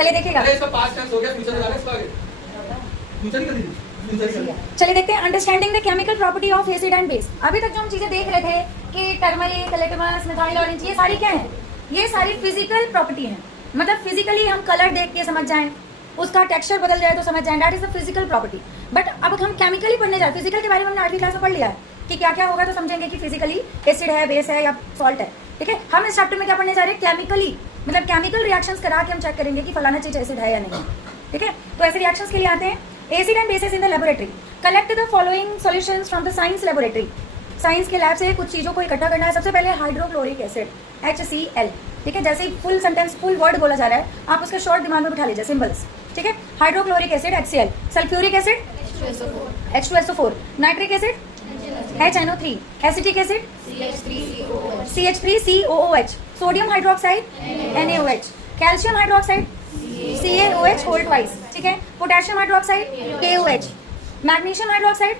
चलिए देखिएगा, इसका पास्ट टेंस हो गया, फ्यूचर में जाना इसका आगे। फ्यूचर कर दीजिए, फ्यूचर कर। चलिए देखते हैं understanding the chemical property of acid and base. अभी तक जो हम चीजें देख रहे थे कि टर्मरिक, लिटमस, मिथाइल ऑरेंज, ये सारी क्या है? ये सारी फिजिकल प्रॉपर्टी है। मतलब फिजिकली हम कलर देख के समझ जाएं, उसका टेक्सचर बदल जाए तो समझ जाएं, that is the physical property. But अब हम केमिकली पढ़ने जाए, फिजिकल के बारे में हमने 8वीं क्लास में पढ़ लिया है कि क्या क्या होगा, तो समझेंगे कि फिजिकली एसिड है, बेस है या सॉल्ट है। ठीक है, हम इस चैप्टर में क्या पढ़ने जा रहे हैं? केमिकली, मतलब केमिकल रिएक्शंस करा के हम चेक करेंगे कि फलाना चीज एसिड है या नहीं। ठीक है, तो ऐसे रिएक्शंस के लिए आते हैं। Acid and bases in the laboratory, collect the following solutions from the science laboratory. Science के लैब से कुछ चीज़ों को इकट्ठा करना है। सबसे पहले हाइड्रोक्लोरिक एसिड, HCl। ठीक है, जैसे ही फुल सेंटेंस, फुल वर्ड बोला जा रहा है, आप उसके शॉर्ट दिमाग में बिठा लीजिए, सिंबल्स। ठीक है, hydrochloric acid HCl, sulphuric acid H2SO4, nitric acid HNO3, acetic acid CH3COOH, sodium hydroxide NaOH, calcium hydroxide CaOH whole twice. ठीक है, potassium hydroxide KOH, magnesium hydroxide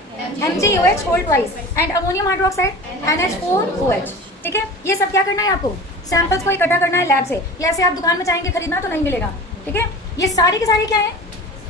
MgOH whole twice and ammonium hydroxide NH4OH। ठीक है, ये सब क्या करना है आपको? सैंपल्स को इकट्ठा करना है लैब से। ऐसे आप दुकान में जाएंगे खरीदना तो नहीं मिलेगा। ठीक है, ये सारी की सारी क्या है?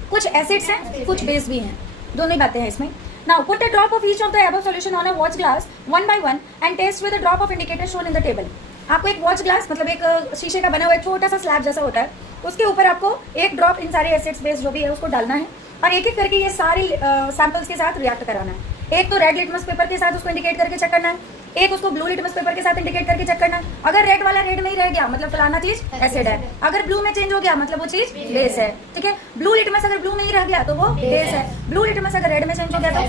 कुछ एसिड्स हैं, कुछ बेस भी हैं, दोनों ही बातें हैं इसमें। Now put a drop of each of the above solution on a watch glass one by one and test with a drop of indicator shown in the table. आपको एक वॉच ग्लास, मतलब एक शीशे का बना हुआ एक छोटा सा स्लैब जैसा होता है, उसके ऊपर आपको एक ड्रॉप इन सारे एसिड्स बेस जो भी है उसको डालना है और एक एक करके ये सारी सैंपल्स के साथ रिएक्ट कराना है। एक तो रेड लिटमस पेपर के साथ उसको इंडिकेट करके चेक करना है, एक उसको ब्लू लिटमस पेपर के साथ इंडिकेट करके चेक करना है। अगर रेड वाला रेड में ही रह गया मतलब फलाना चीज एसिड है, अगर ब्लू में चेंज हो गया मतलब वो चीज बेस है। ठीक है, ब्लू लिटमस अगर ब्लू में ही रह गया तो वो बेस है, ब्लू लिटमस अगर रेड में चेंज हो गया तो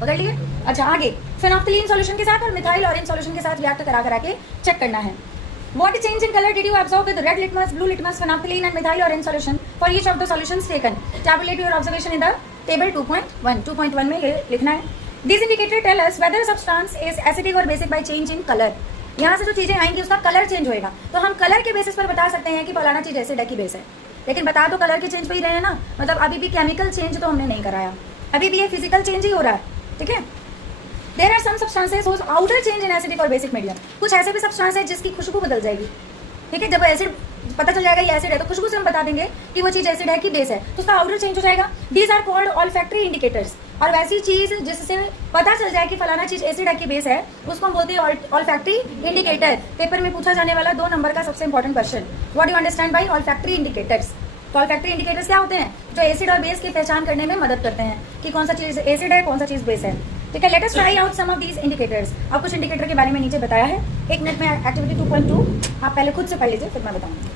पकड़ लिए। अच्छा, आगे फेनोल्फथलीन सॉल्यूशन के साथ और मिथाइल ऑरेंज सॉल्यूशन के साथ रिएक्ट करा के चेक करना है। What change in color did you observe with red litmus, blue litmus, phenolphthalein and methyl orange solution for each of the solutions taken? Tabulate your observation in the table 2.1. 2.1 में ये लिखना है। These indicators tell us whether a substance is acidic or basic by change in color. यहाँ से जो चीजें आएंगी उसका कलर चेंज होएगा, तो हम कलर के बेसिस पर बता सकते हैं कि फलाना चीज एसिड है कि बेस है। लेकिन बता तो कलर के चेंज पे ही रहे हैं ना, मतलब अभी भी केमिकल चेंज तो हमने नहीं कराया, अभी भी ये फिजिकल चेंज ही हो रहा है। ठीक है, There are some substances whose outer change in acidic or basic medium. कुछ ऐसे भी सब्सटेंस है जिसकी खुशबू बदल जाएगी। ठीक है, जब एसिड पता चल जाएगा ये एसिड है तो खुशबू से हम बता देंगे कि वो चीज़ एसिड है कि बेस है, तो उसका आउटर चेंज हो जाएगा। These are called olfactory indicators. और वैसी चीज़ जिससे पता चल जाए कि फलाना चीज़ एसिड है कि बेस है उसको हम बोलते हैं olfactory indicator। पेपर में पूछा जाने वाला 2 नंबर का सबसे important question, what you understand by olfactory indicators। तो olfactory indicators क्या होते हैं? जो एसिड और बेस की पहचान करने में मदद करते हैं कि कौन सा चीज़ एसिड है, कौन सा चीज़ बेस है। ठीक है, let us try out some of these indicators. अब कुछ इंडिकेटर के बारे में नीचे बताया है, 1 मिनट में एक्टिविटी 2.2 आप पहले खुद से पढ़ लीजिए, फिर मैं बताऊंगी।